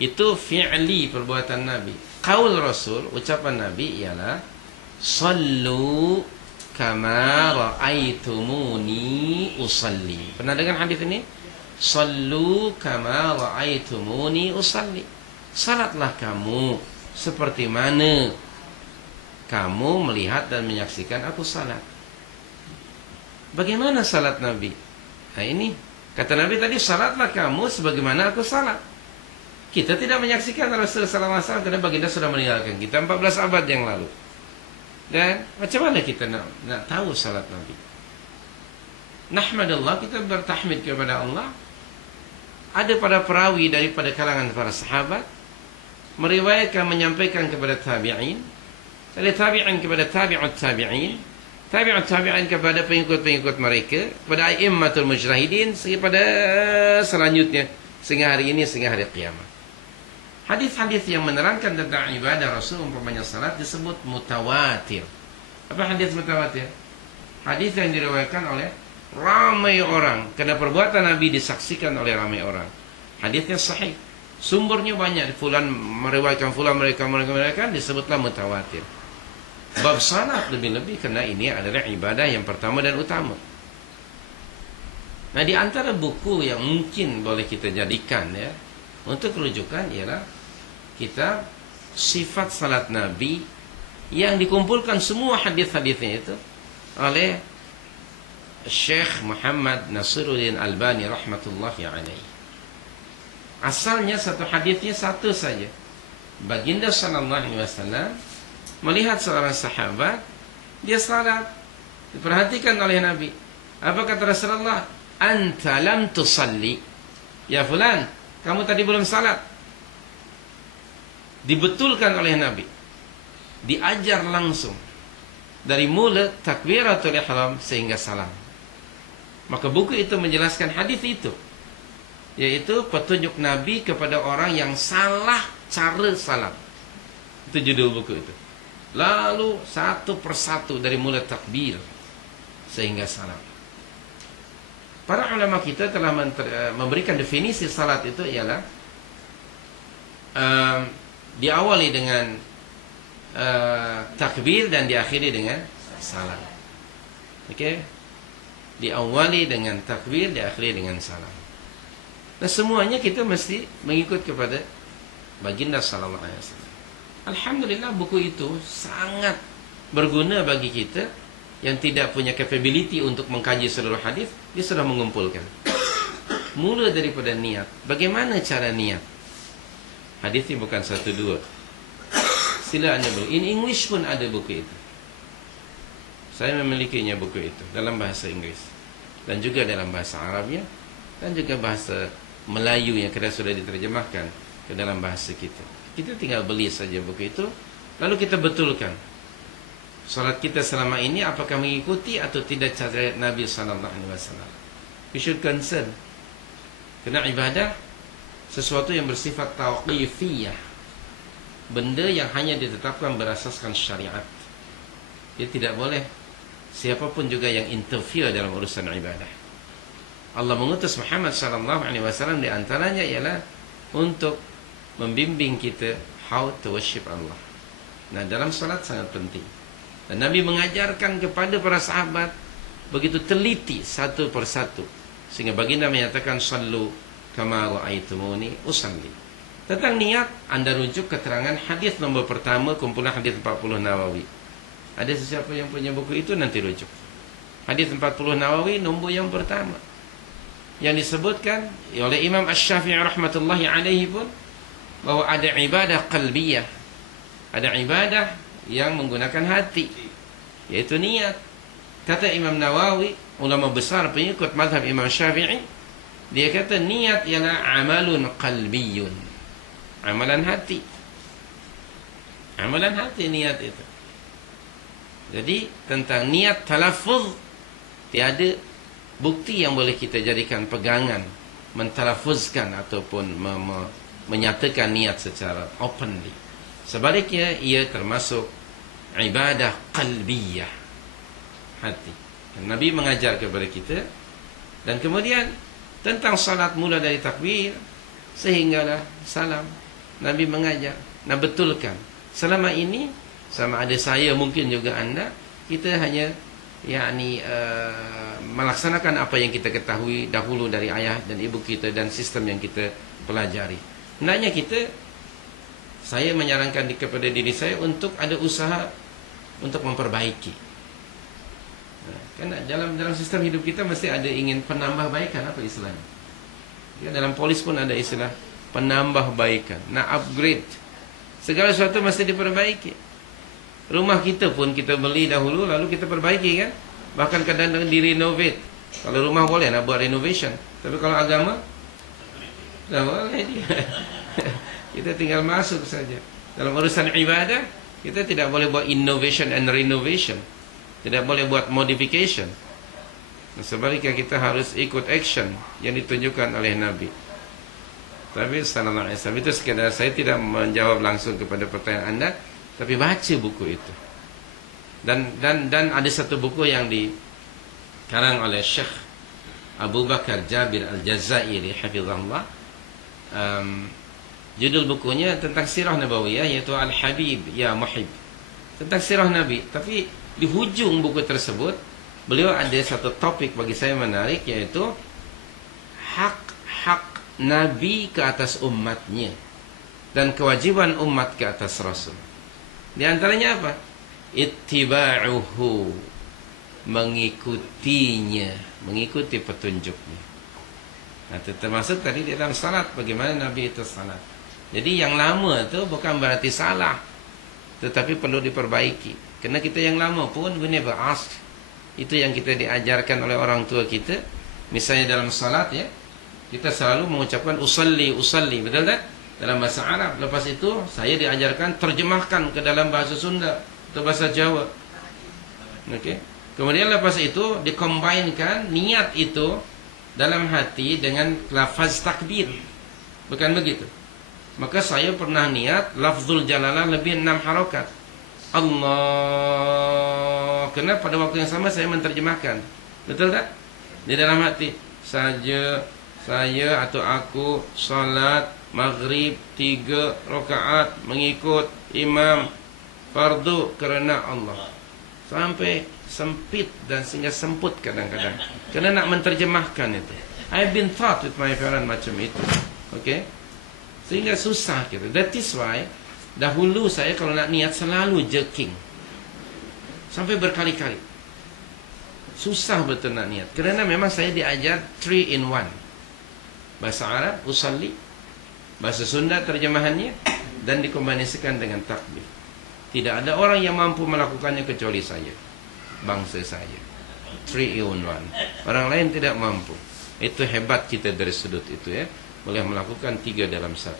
Itu fi'li, perbuatan Nabi. Qaul Rasul, ucapan Nabi ialah sallu kama ra'aitumuni usalli. Pernah dengar hadis ini? Sallu kama ra'aitumuni usalli. Salatlah kamu seperti mana kamu melihat dan menyaksikan aku salat. Bagaimana salat Nabi? Nah ini, kata Nabi tadi, salatlah kamu sebagaimana aku salat. Kita tidak menyaksikan Rasulullah SAW karena baginda sudah meninggalkan kita 14 abad yang lalu. Dan macam mana kita nak tahu salat Nabi? Nahmadallah, kita bertahmid kepada Allah. Ada para perawi daripada kalangan para sahabat meriwayatkan, menyampaikan kepada tabi'in, dari tabi'in kepada tabi'ut tabi'in, tabi'ut tabi'in kepada pengikut-pengikut mereka, kepada a'immatul mujtahidin, pada selanjutnya sehingga hari ini, sehingga hari kiamat. Hadis-hadis yang menerangkan tentang ibadah Rasul umpamanya salat disebut mutawatir. Apa hadis mutawatir? Hadis yang diriwayatkan oleh ramai orang, karena perbuatan Nabi disaksikan oleh ramai orang. Hadisnya sahih, sumbernya banyak, fulan meriwayatkan fulan, mereka disebutlah mutawatir. Bab salat lebih-lebih karena ini adalah ibadah yang pertama dan utama. Nah, di antara buku yang mungkin boleh kita jadikan ya untuk rujukan ialah kitab Sifat Salat Nabi yang dikumpulkan semua hadis-hadisnya itu oleh Syekh Muhammad Nasiruddin Albani rahmatullahi alaihi. Asalnya satu hadisnya satu saja. Baginda sallallahu alaihi wasallam melihat seorang sahabat, dia salat, diperhatikan oleh Nabi. Apa kata Rasulullah? Anta lam tusalli. Ya fulan, kamu tadi belum salat. Dibetulkan oleh Nabi, diajar langsung dari mulut takbiratul ihram sehingga salam. Maka buku itu menjelaskan hadis itu, yaitu petunjuk Nabi kepada orang yang salah cara salat. Itu judul buku itu. Lalu satu persatu dari mulai takbir sehingga salam. Para ulama kita telah memberikan definisi salat itu ialah diawali dengan takbir dan diakhiri dengan salam. Okey? Diawali dengan takbir, diakhiri dengan salam. Nah, semuanya kita mesti mengikut kepada baginda sallallahu alaihi wasallam. Alhamdulillah, buku itu sangat berguna bagi kita yang tidak punya capability untuk mengkaji seluruh hadis. Dia sudah mengumpulkan. Mula daripada niat. Bagaimana cara niat? Hadis ini bukan satu dua. Sila Anda beli. In English pun ada buku itu. Saya memilikinya buku itu dalam bahasa Inggris dan juga dalam bahasa Arabnya dan juga bahasa Melayu yang kira sudah diterjemahkan ke dalam bahasa kita. Kita tinggal beli saja buku itu, lalu kita betulkan salat kita selama ini apakah mengikuti atau tidak cara Nabi sallallahu alaihi wasallam. We should concern. Kerana ibadah sesuatu yang bersifat tauqifiyah, benda yang hanya ditetapkan berasaskan syariat. Dia tidak boleh siapapun juga yang interfere dalam urusan ibadah. Allah mengutus Muhammad sallallahu alaihi wasallam di antaranya ialah untuk membimbing kita how to worship Allah. Nah, dalam salat sangat penting. Dan Nabi mengajarkan kepada para sahabat begitu teliti satu persatu sehingga baginda menyatakan sallu kama ra'aitumuni usalli. Tentang niat, anda rujuk keterangan hadis nombor pertama kumpulan hadis 40 Nawawi. Ada sesiapa yang punya buku itu, nanti rujuk. Hadis 40 Nawawi nombor yang pertama yang disebutkan oleh Imam Asy-Syafi'i rahmatullahi alaihi pun bahwa ada ibadah qalbiyah, ada ibadah yang menggunakan hati, yaitu niat. Kata Imam Nawawi, ulama besar pengikut mazhab Imam Syafi'i, dia kata niat ialah amalun qalbiyun, amalan hati. Amalan hati niat itu. Jadi tentang niat talaffuz, tiada bukti yang boleh kita jadikan pegangan mentalaffuzkan ataupun menyatakan niat secara openly. Sebaliknya ia termasuk ibadah qalbiyah, hati. Nabi mengajar kepada kita. Dan kemudian tentang salat mula dari takbir sehinggalah salam. Nabi mengajar. Nah, betulkan. Selama ini, sama ada saya, mungkin juga anda, kita hanya melaksanakan apa yang kita ketahui dahulu dari ayah dan ibu kita dan sistem yang kita pelajari. Hendaknya saya menyarankan kepada diri saya untuk ada usaha untuk memperbaiki. Karena dalam sistem hidup kita mesti ada ingin penambah baikan, apa istilahnya? Ya, dalam polis pun ada istilah penambah baikan. Nah, upgrade. Segala sesuatu mesti diperbaiki. Rumah kita pun kita beli dahulu lalu kita perbaiki kan? Bahkan kadang-kadang direnovate. Kalau rumah boleh nak buat renovation. Tapi kalau agama tak boleh dia. Kita tinggal masuk saja. Dalam urusan ibadah, kita tidak boleh buat innovation and renovation. Tidak boleh buat modification. Sebaliknya kita harus ikut action yang ditunjukkan oleh Nabi. Tapi sallallahu alaihi wasallam, itu sekedar saya tidak menjawab langsung kepada pertanyaan anda, tapi baca buku itu. Dan ada satu buku yang dikarang oleh Syekh Abu Bakar Jabir Al-Jazairi hafizahullah. Judul bukunya tentang sirah nabawiyah, yaitu Al-Habib Ya Muhib, tentang sirah Nabi. Tapi di hujung buku tersebut beliau ada satu topik bagi saya menarik, yaitu hak-hak Nabi ke atas umatnya dan kewajiban umat ke atas Rasul. Di antaranya apa? Ittiba'uhu, mengikutinya, mengikuti petunjuknya. Nah, termasuk tadi di dalam salat, bagaimana Nabi itu salat. Jadi yang lama itu bukan berarti salah, tetapi perlu diperbaiki. Karena kita yang lama pun we never ask. Itu yang kita diajarkan oleh orang tua kita. Misalnya dalam salat ya, kita selalu mengucapkan usalli, betul tak? Dalam bahasa Arab. Lepas itu saya diajarkan terjemahkan ke dalam bahasa Sunda atau bahasa Jawa. Okey. Kemudian lepas itu dikombainkan niat itu dalam hati dengan lafaz takbir. Bukan begitu? Maka saya pernah niat lafzul jalalah lebih 6 harakat. Allah. Kerana pada waktu yang sama saya menterjemahkan. Betul tak? Di dalam hati saya atau aku salat maghrib 3 rakaat mengikut imam fardu kerana Allah. Sampai sempit dan sehingga semput kadang-kadang. Kerana nak menterjemahkan itu. I've been taught with my parents macam itu. Okay? Sehingga susah gitu. That is why dahulu saya kalau nak niat selalu jerking. Sampai berkali-kali. Susah betul nak niat. Kerana memang saya diajar 3 in 1. Bahasa Arab, usalli. Bahasa Sunda terjemahannya. Dan dikombinasikan dengan takbir. Tidak ada orang yang mampu melakukannya kecuali saya. Bangsa saya. 3 in 1. Orang lain tidak mampu. Itu hebat kita dari sudut itu ya. Boleh melakukan 3 dalam 1.